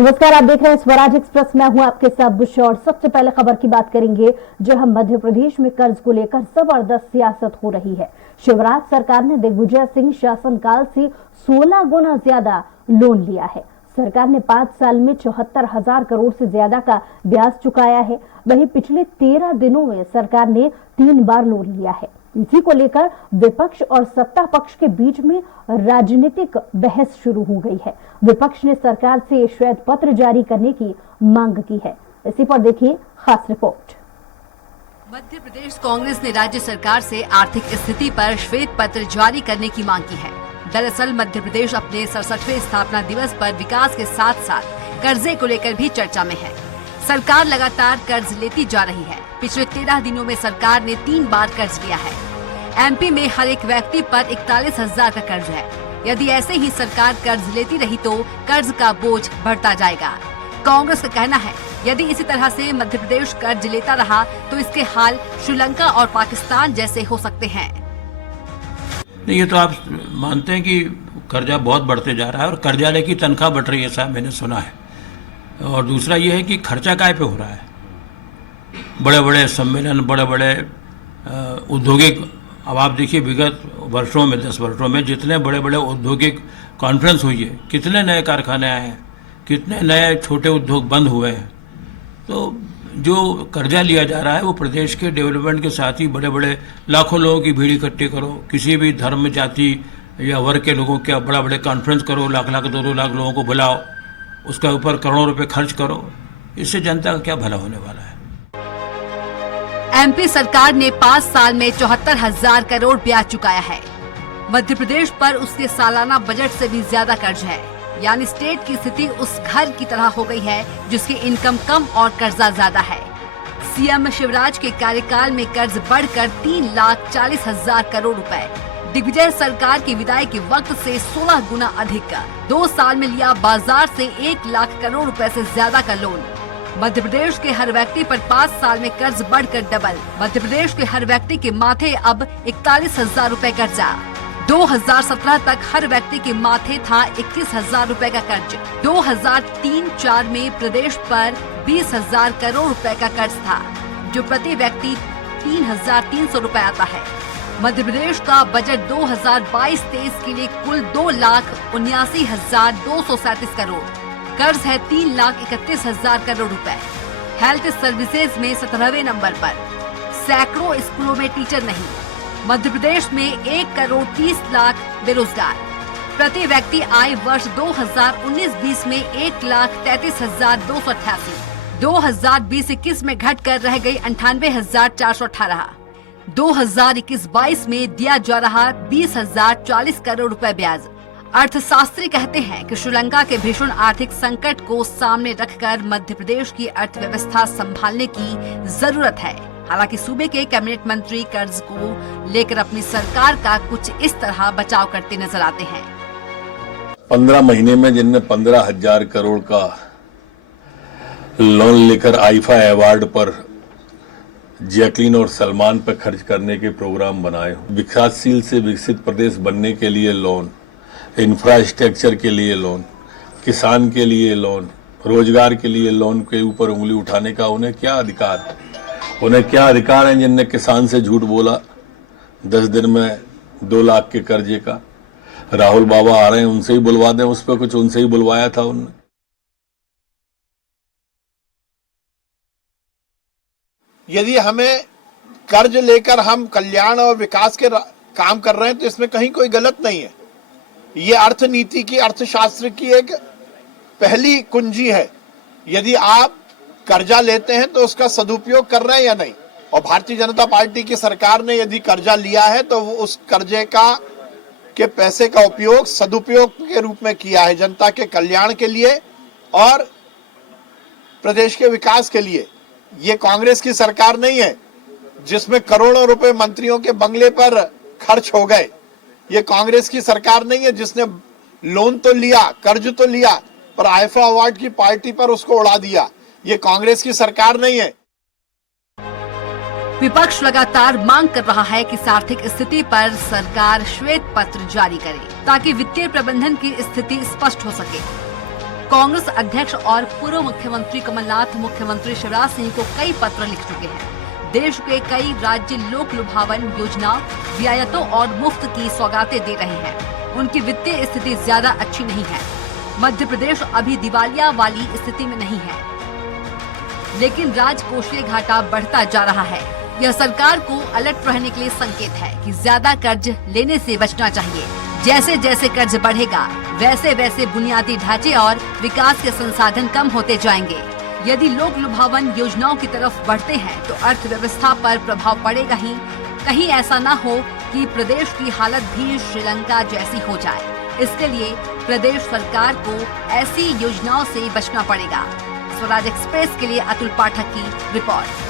नमस्कार, आप देख रहे हैं स्वराज एक्सप्रेस। मैं हूं आपके साथ बुशा और सबसे पहले खबर की बात करेंगे। जो हम मध्य प्रदेश में कर्ज को लेकर जबरदस्त सियासत हो रही है। शिवराज सरकार ने दिग्विजय सिंह शासनकाल से 16 गुना ज्यादा लोन लिया है। सरकार ने 5 साल में 74,000 करोड़ से ज्यादा का ब्याज चुकाया है। वहीं पिछले 13 दिनों में सरकार ने 3 बार लोन लिया है। इसी को लेकर विपक्ष और सत्ता पक्ष के बीच में राजनीतिक बहस शुरू हो गई है। विपक्ष ने सरकार से श्वेत पत्र जारी करने की मांग की है। इसी पर देखिए खास रिपोर्ट। मध्य प्रदेश कांग्रेस ने राज्य सरकार से आर्थिक स्थिति पर श्वेत पत्र जारी करने की मांग की है। दरअसल मध्य प्रदेश अपने 67वें स्थापना दिवस पर विकास के साथ साथ कर्जे को लेकर भी चर्चा में है। सरकार लगातार कर्ज लेती जा रही है। पिछले 13 दिनों में सरकार ने 3 बार कर्ज लिया है। एमपी में हर एक व्यक्ति पर 41,000 का कर्ज है। यदि ऐसे ही सरकार कर्ज लेती रही तो कर्ज का बोझ बढ़ता जाएगा। कांग्रेस का कहना है, यदि इसी तरह से मध्य प्रदेश कर्ज लेता रहा तो इसके हाल श्रीलंका और पाकिस्तान जैसे हो सकते हैं। ये तो आप मानते हैं कि कर्जा बहुत बढ़ते जा रहा है और कर्जाले की तनख्वाह बढ़ रही है, साहब मैंने सुना है। और दूसरा ये है कि खर्चा काय पे हो रहा है। बड़े बड़े सम्मेलन, बड़े बड़े औद्योगिक, अब आप देखिए विगत वर्षों में 10 वर्षों में जितने बड़े बड़े औद्योगिक कॉन्फ्रेंस हुई है, कितने नए कारखाने आए हैं, कितने नए छोटे उद्योग बंद हुए हैं। तो जो कर्जा लिया जा रहा है वो प्रदेश के डेवलपमेंट के साथ ही बड़े बड़े लाखों लोगों की भीड़ इकट्ठी करो, किसी भी धर्म, जाति या वर्ग के लोगों के बड़ा बड़े कॉन्फ्रेंस करो, लाख लाख 2-2 लाख लोगों को बुलाओ, उसके ऊपर करोड़ों रुपए खर्च करो। इससे जनता का क्या भला होने वाला है। एमपी सरकार ने 5 साल में 74,000 करोड़ ब्याज चुकाया है। मध्य प्रदेश पर उसके सालाना बजट से भी ज्यादा कर्ज है। यानी स्टेट की स्थिति उस घर की तरह हो गई है जिसकी इनकम कम और कर्जा ज्यादा है। सीएम शिवराज के कार्यकाल में कर्ज बढ़कर 3,40,000 करोड़ रुपए, दिग्विजय सरकार की विदाई के वक्त से 16 गुना अधिक। 2 साल में लिया बाजार से 1 लाख करोड़ रुपए से ज्यादा का लोन। मध्य प्रदेश के हर व्यक्ति पर 5 साल में कर्ज बढ़कर डबल। मध्य प्रदेश के हर व्यक्ति के माथे अब 41,000 रुपए कर्जा। 2017 तक हर व्यक्ति के माथे था 21,000 रुपए का कर्ज। 2003-04 में प्रदेश पर 20,000 करोड़ रुपए का कर्ज था, जो प्रति व्यक्ति 3,300 रुपए आता है। मध्य प्रदेश का बजट 2022-23 के लिए कुल 2,79,237 करोड़। कर्ज है 3,31,000 करोड़ रुपए। हेल्थ सर्विसेज में 17वें नंबर पर। सैकड़ों स्कूलों में टीचर नहीं। मध्य प्रदेश में 1,30,00,000 बेरोजगार। प्रति व्यक्ति आय वर्ष 2019-20 में 1,33,288। 2020-21 में घटकर रह गई 98,418। 2021-22 में दिया जा रहा 20,040 करोड़ रुपए ब्याज। अर्थशास्त्री कहते हैं कि श्रीलंका के भीषण आर्थिक संकट को सामने रखकर मध्य प्रदेश की अर्थव्यवस्था संभालने की जरूरत है। हालांकि सूबे के कैबिनेट मंत्री कर्ज को लेकर अपनी सरकार का कुछ इस तरह बचाव करते नजर आते हैं। 15 महीने में जिनने 15,000 करोड़ का लोन लेकर आईफा अवार्ड पर जैकलीन और सलमान पर खर्च करने के प्रोग्राम बनाए, विकासशील से विकसित प्रदेश बनने के लिए लोन, इंफ्रास्ट्रक्चर के लिए लोन, किसान के लिए लोन, रोजगार के लिए लोन के ऊपर उंगली उठाने का उन्हें क्या अधिकार है? उन्हें क्या अधिकार है जिनने किसान से झूठ बोला 10 दिन में 2 लाख के कर्जे का? राहुल बाबा आ रहे हैं, उनसे ही बुलवा दें, उस पर कुछ उनसे ही बुलवाया था उनने। यदि हमें कर्ज लेकर हम कल्याण और विकास के काम कर रहे हैं तो इसमें कहीं कोई गलत नहीं है। ये अर्थनीति की, अर्थशास्त्र की एक पहली कुंजी है। यदि आप कर्जा लेते हैं तो उसका सदुपयोग कर रहे हैं या नहीं। और भारतीय जनता पार्टी की सरकार ने यदि कर्जा लिया है तो वो उस कर्जे के पैसे का उपयोग सदुपयोग के रूप में किया है, जनता के कल्याण के लिए और प्रदेश के विकास के लिए। ये कांग्रेस की सरकार नहीं है जिसमें करोड़ों रुपए मंत्रियों के बंगले पर खर्च हो गए। ये कांग्रेस की सरकार नहीं है जिसने लोन तो लिया, कर्ज तो लिया, पर आईफा अवार्ड की पार्टी पर उसको उड़ा दिया। ये कांग्रेस की सरकार नहीं है। विपक्ष लगातार मांग कर रहा है कि आर्थिक स्थिति पर सरकार श्वेत पत्र जारी करे ताकि वित्तीय प्रबंधन की स्थिति स्पष्ट हो सके। कांग्रेस अध्यक्ष और पूर्व मुख्यमंत्री कमलनाथ मुख्यमंत्री शिवराज सिंह को कई पत्र लिख चुके हैं। देश के कई राज्य लोक लुभावन योजना, रियायतों और मुफ्त की सौगातें दे रहे हैं। उनकी वित्तीय स्थिति ज्यादा अच्छी नहीं है। मध्य प्रदेश अभी दिवालिया वाली स्थिति में नहीं है, लेकिन राजकोषीय घाटा बढ़ता जा रहा है। यह सरकार को अलर्ट रहने के लिए संकेत है कि ज्यादा कर्ज लेने से बचना चाहिए। जैसे जैसे कर्ज बढ़ेगा, वैसे वैसे बुनियादी ढांचे और विकास के संसाधन कम होते जाएंगे। यदि लोक लुभावन योजनाओं की तरफ बढ़ते हैं तो अर्थव्यवस्था पर प्रभाव पड़ेगा ही। कहीं ऐसा न हो कि प्रदेश की हालत भी श्रीलंका जैसी हो जाए। इसके लिए प्रदेश सरकार को ऐसी योजनाओं से बचना पड़ेगा। स्वराज एक्सप्रेस के लिए अतुल पाठक की रिपोर्ट।